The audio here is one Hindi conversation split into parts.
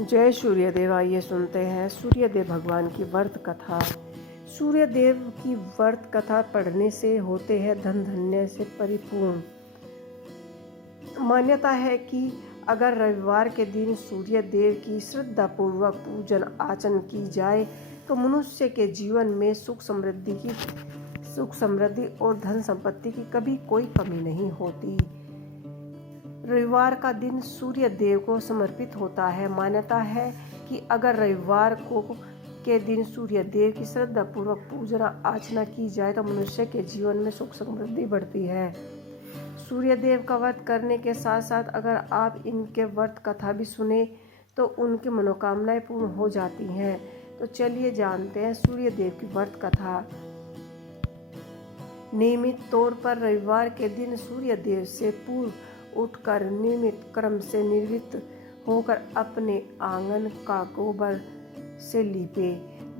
जय सूर्यदेव। आइए सुनते हैं सूर्यदेव भगवान की व्रत कथा। सूर्यदेव की व्रत कथा पढ़ने से होते हैं धन धान्य से परिपूर्ण। मान्यता है कि अगर रविवार के दिन सूर्यदेव की श्रद्धापूर्वक पूजन अर्चन की जाए तो मनुष्य के जीवन में सुख समृद्धि और धन संपत्ति की कभी कोई कमी नहीं होती। रविवार का दिन सूर्य देव को समर्पित होता है। मान्यता है कि अगर रविवार के दिन सूर्य देव की श्रद्धापूर्वक पूजा अर्चना की जाए तो मनुष्य के जीवन में सुख समृद्धि बढ़ती है। सूर्य देव का व्रत करने के साथ साथ अगर आप इनके व्रत कथा भी सुने तो उनकी मनोकामनाएं पूर्ण हो जाती हैं। तो चलिए जानते हैं सूर्य देव की व्रत कथा। नियमित तौर पर रविवार के दिन सूर्य देव से पूर्व उठकर नियमित क्रम से निर्वृत्त होकर अपने आंगन का गोबर से लीपे,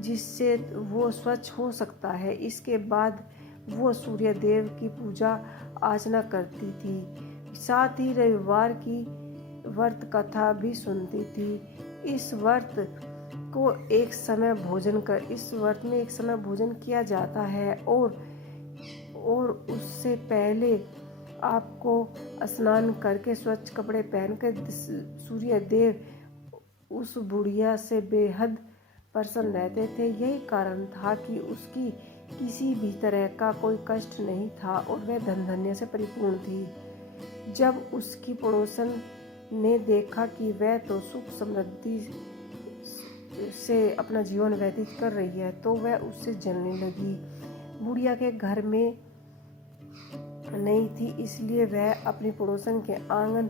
जिससे वो स्वच्छ हो सकता है। इसके बाद वो सूर्य देव की पूजा अर्चना करती थी, साथ ही रविवार की व्रत कथा भी सुनती थी। इस व्रत में एक समय भोजन किया जाता है और उससे पहले आपको स्नान करके स्वच्छ कपड़े पहनकर सूर्य देव उस बुढ़िया से बेहद प्रसन्न रहते थे। यही कारण था कि उसकी किसी भी तरह का कोई कष्ट नहीं था और वह धन धान्य से परिपूर्ण थी। जब उसकी पड़ोसन ने देखा कि वह तो सुख समृद्धि से अपना जीवन व्यतीत कर रही है तो वह उससे जलने लगी। बुढ़िया के घर में नहीं थी, इसलिए वह अपनी पड़ोसन के आंगन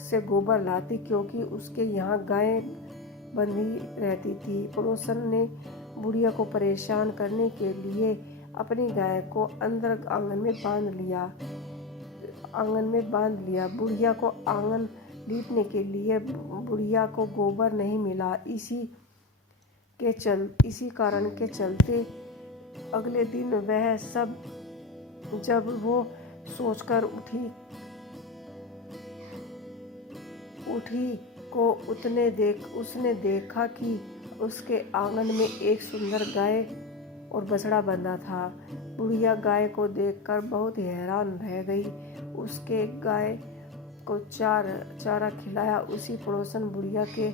से गोबर लाती, क्योंकि उसके यहाँ गाय बंधी रहती थी। पड़ोसन ने बुढ़िया को परेशान करने के लिए अपनी गाय को अंदर आंगन में बांध लिया। बुढ़िया को आंगन लीपने के लिए बुढ़िया को गोबर नहीं मिला। इसी कारण के चलते अगले दिन वह सब जब वो सोचकर उठी को उसने देखा कि उसके आंगन में एक सुंदर गाय और बछड़ा बंधा था। बुढ़िया गाय को देखकर बहुत ही हैरान रह गई। उसके गाय को चारा खिलाया। उसी पड़ोसन बुढ़िया के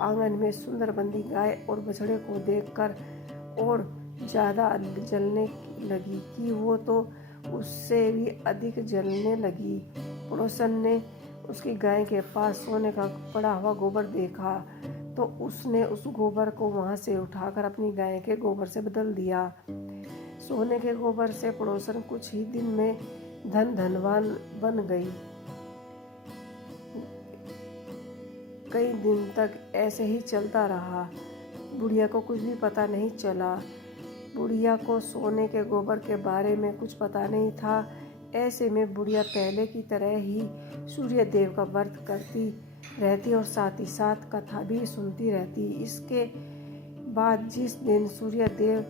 आंगन में सुंदर बंधी गाय और बछड़े को देखकर और ज़्यादा जलने लगी कि वो तो उससे भी अधिक जलने लगी। पड़ोसन ने उसकी गाय के पास सोने का पड़ा हुआ गोबर देखा तो उसने उस गोबर को वहां से उठाकर अपनी गाय के गोबर से बदल दिया। सोने के गोबर से पड़ोसन कुछ ही दिन में धनवान बन गई। कई दिन तक ऐसे ही चलता रहा। बुढ़िया को कुछ भी पता नहीं चला। बुढ़िया को सोने के गोबर के बारे में कुछ पता नहीं था। ऐसे में बुढ़िया पहले की तरह ही सूर्य देव का व्रत करती रहती और साथ ही साथ कथा भी सुनती रहती। इसके बाद जिस दिन सूर्य देव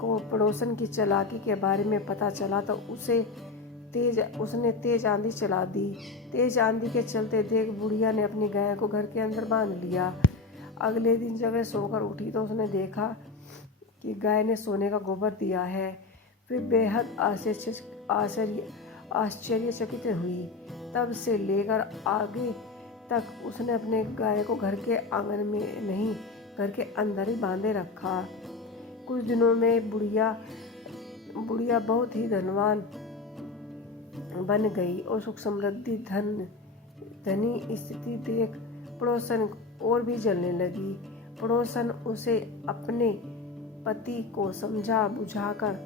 को पड़ोसन की चालाकी के बारे में पता चला तो उसने तेज आंधी चला दी। तेज आंधी के चलते देख बुढ़िया ने अपनी गाय को घर के अंदर बांध लिया। अगले दिन जब वह सोकर उठी तो उसने देखा कि गाय ने सोने का गोबर दिया है। वे बेहद आश्चर्यचकित हुई। तब से लेकर आगे तक उसने अपने गाय को घर के आंगन में नहीं, घर के अंदर ही बांधे रखा। कुछ दिनों में बुढ़िया बहुत ही धनवान बन गई और सुख समृद्धि धनी स्थिति देख पड़ोसन और भी जलने लगी। पड़ोसन उसे अपने पति को समझा बुझाकर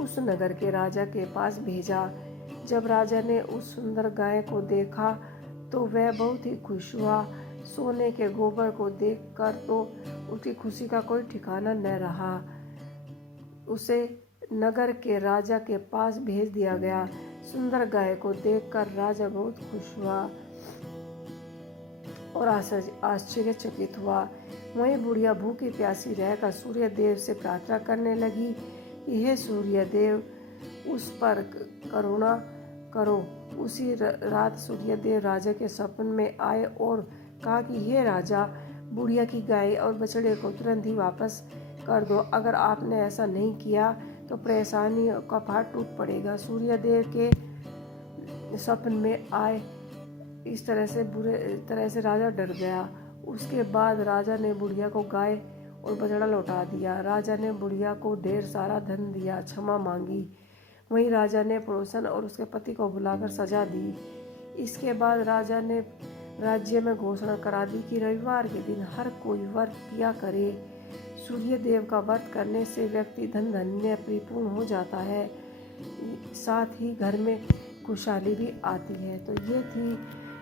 उस नगर के राजा के पास भेजा। जब राजा ने उस सुंदर गाय को देखा तो वह बहुत ही खुश हुआ। सोने के गोबर को देखकर तो उसकी खुशी का कोई ठिकाना न रहा। उसे नगर के राजा के पास भेज दिया गया। सुंदर गाय को देखकर राजा बहुत खुश हुआ और आश्चर्यचकित हुआ। वहीं बुढ़िया भूखी प्यासी रहकर सूर्य देव से प्रार्थना करने लगी, यह सूर्य देव उस पर करुणा करो। उसी रात सूर्य देव राजा के स्वप्न में आए और कहा कि हे राजा, बुढ़िया की गाय और बछड़े को तुरंत ही वापस कर दो। अगर आपने ऐसा नहीं किया तो परेशानी का पहाड़ टूट पड़ेगा। सूर्यदेव के स्वप्न में आए इस तरह से बुरे तरह से राजा डर गया। उसके बाद राजा ने बुढ़िया को गाय और बछड़ा लौटा दिया। राजा ने बुढ़िया को ढेर सारा धन दिया, क्षमा मांगी। वहीं राजा ने पड़ोसन और उसके पति को बुलाकर सजा दी। इसके बाद राजा ने राज्य में घोषणा करा दी कि रविवार के दिन हर कोई व्रत किया करे। सूर्य देव का व्रत करने से व्यक्ति धन धन्य परिपूर्ण हो जाता है, साथ ही घर में खुशहाली भी आती है। तो ये थी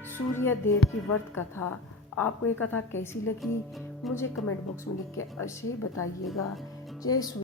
सूर्य देव की व्रत कथा। आपको ये कथा कैसी लगी मुझे कमेंट बॉक्स में लिख के अवश्य बताइएगा। जय सूर्य।